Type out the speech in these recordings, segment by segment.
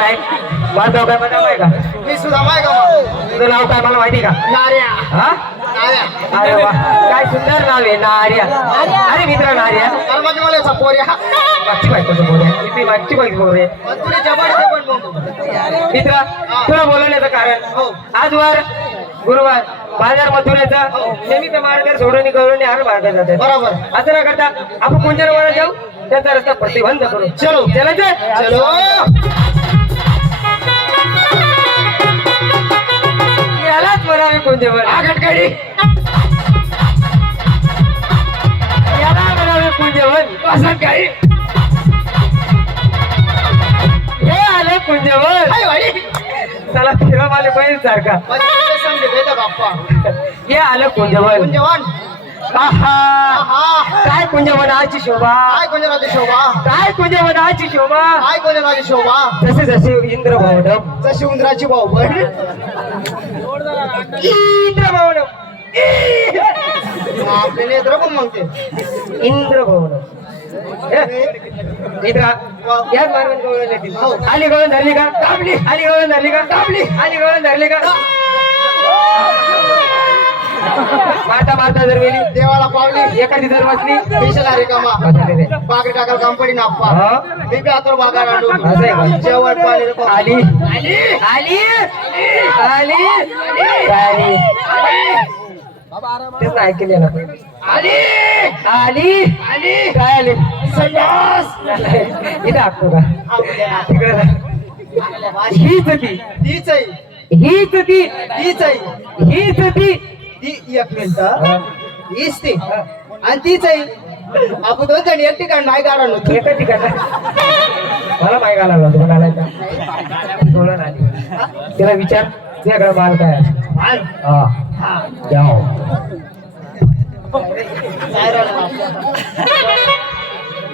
आहे. माझं नाव काय माझं नाव आहे का मी सुद्धा माय का मग? तुझं नाव काय मला माहिती का? नार्या. हा? नार्या. अरे वा. काय सुंदर नाव आहे नार्या. अरे मित्र नार्या. अरे म्हणजे मला याचा पोऱ्या. मागची बायकोचं बोल आहे ती मागची बायको बोल आहे पण तुला जबाड दे पण मग मित्र तुला बोलवण्याचं कारण हो. आजवर गुरुवार बाजार मथुऱ्याचा नेहमी तर मार्ग सोडून करून हर मार्ग जाते बरोबर. असं न करता आपण कोणत्या वर जाऊ? त्याचा रस्ता प्रतिबंध करू. चलो. चला. चलो. यालाच म्हणावे कोणत्या वर आगटकडे याला म्हणावे वासंत काही हे आलं वाडी. चला फिरव सारखा बाप्पा. हे आलं हा काय कुंजवनाची शोभा? काय कुंजनाची शोभा? काय कुंजवनाची शोभा? काय कुंजनाची शोभा? जसे जसे इंद्र भवनम जशी उंदराची पण. इंद्र आपले नेत्र पण मग ते इंद्र भवनम मित्रा याच मार्गाने गवळण. आली गवळण धरली का? दाबली आली गवळण धरली का? आली गवळण धरली का? मारता मारता जर गेली देवाला पावली एखादी जर बसली पेशला रे कामा बसली रे. बागडी टाकाल कंपनी नाप्पा? मी बी आता बागा रांडू? जेवण पाणी बाप्पा. आली? आली? आली? आली? तेच ऐकले ना. आली? आली? आली? काय आली? संडास. इथं आखतो का? तिकडे. हीच ती हीच ती तीच आहे. हीच ती ती एक मिनिट. हीच ती आणि तीच आहे. आपण दोन जण एक ठिकाण नाही गाडा एका ठिकाणी. मला माहिती आला होता तिला विचार तुझ्याकडे माल काय आहे? हा. जाओ.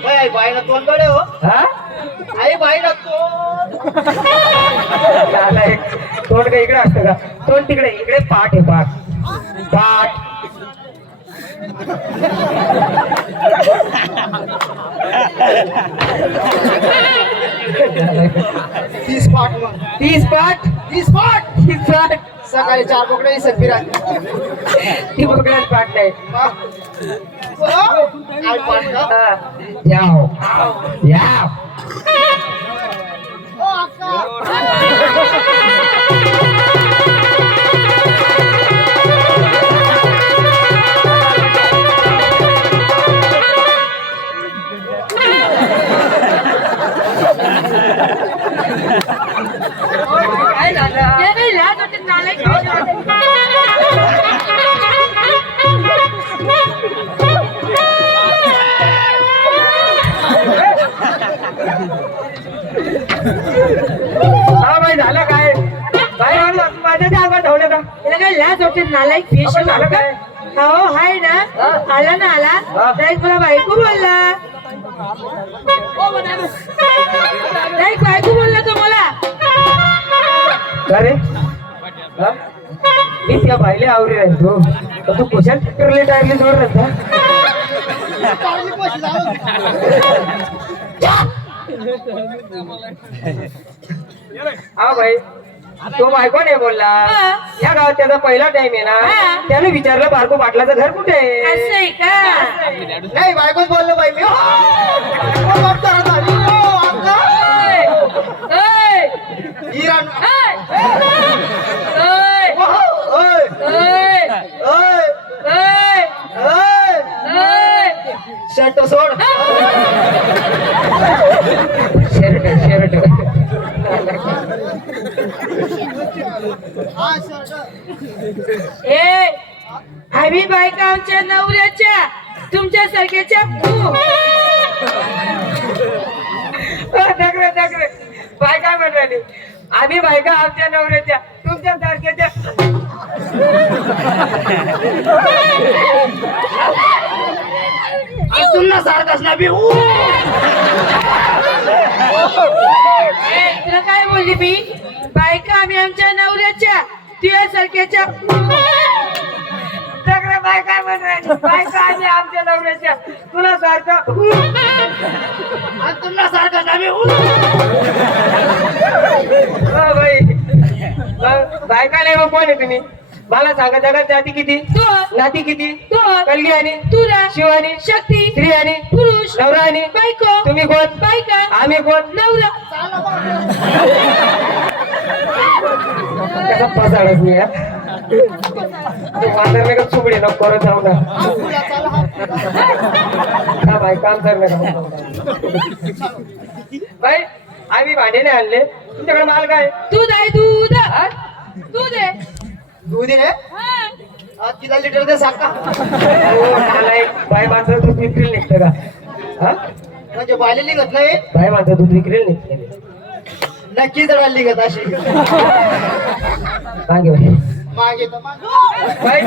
काय आई बाईला तोंड हो. हा? आई बाईला तोंड. आला एक तोंड का इकडे असतं का? तोंड तिकडे इकडे पाठ आहे पाठ पाठ। तीस पाठ मग तीस पाठ। तीस पाठ। तीस पाठ। सकाळी चार बोकडे फिरा ती बघण्यात पाठ नाही। काय पाठ काय झालं काय? आलं, माझ्या धावलं का त्याला काय लाज वाटते? नालायक झालं काय? हो हाय ना. आला ना आला. नाही तुला बायको बोलला. नाही बायको मला का रे हा? मी त्या बाईले आवरी राहिलो तर तू कुशाल ठिकरले टायरले जोड राहता? हा भाई तो बायको नाही बोलला हा. या गावात त्याचा पहिला टाइम आहे ना हा. त्याने विचारलं बारको पाटलाचं घर कुठे आहे नाही बायकोच बोललो बाई मी हिरण. ओय, ओ, ओय, ओय, ओय, ओय, ओय. ओय. शर्ट सोड शर्ट शर्ट हा ए आम्ही बायका आमच्या नवऱ्याच्या तुमच्या सारख्याच्या नगरे नगरे बाय काय म्हणते आम्ही बायका आमच्या नवऱ्याच्या तुमच्या सारख्याच्या. तुला सारखाच ना बी. तुला काय बोलली मी? बायका आम्ही आमच्या नवऱ्याच्या तुझ्या सारख्याच्या. सगळे बाय काय म्हणते बायका आम्ही आमच्या नवऱ्याच्या. तुला सारखं तुला सारखाच ना बी बायका नाही मग कोण आहे तुम्ही? मला सांगा जगात जाती किती? नाती किती? कलगी आणि? तुरा. शिवानी? शक्ती. स्त्री आणि? पुरुष. नवरा आणि? बायको. तुम्ही कोण? बायका. आम्ही कोण? नवरा. कसा फसाडच मी म्हातारने का चुबडी नको करत जाऊ ना. बाई काम कर नका बाई आम्ही भांडे नाही आणले. तुमच्याकडे माल काय? दूध आहे दूध? दूध आहे दूध रे. हा. तिला लिटर दे साका हो, नालायक. बाई माणसं दूध विक्रील निघतं का? हा? म्हणजे बायले निघत नाही? बाई माणसं दूध विक्रील निघते नक्की जरा निघत अशी. मागे बाई. मागे तर. बाई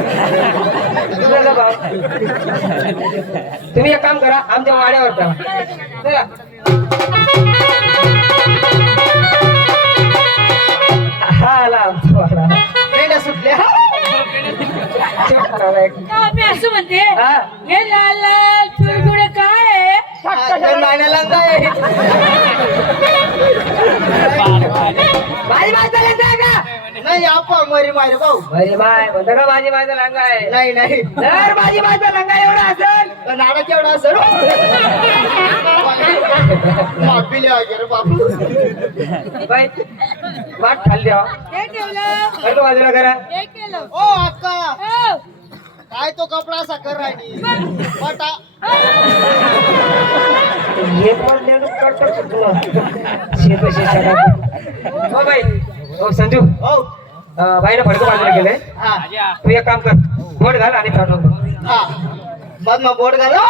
भाव? तुम्ही एक काम करा आमच्या वाड्यावर ठेवा. चला. हा आला आमचा मी असं म्हणते? हा. लाल लाल चुरमुड काय नाही आपण मरी मारे भाऊ. माझी माय म्हणतो का माझी माझा लंगा आहे? नाही नाही. जर माझी माझा लंगा एवढा असेल? तर नाणं केवढा असेल? मापिले वगैरे बापू. बाई वाट खाली द्यावा हे ठेवलं. बरं बाजूला करा. हे केलं. ओ अक्का हो. काय तो कपडा असा कर राहिली? पटा. हे. पण नेलं कटकट तुला. शेत शेत सगळं. हो बाई. हो संजू. हो. अं, बाईनं फडकं बाजूला हा. तू एक काम कर बोट घाल आणि. हा. मग मग बोट घालो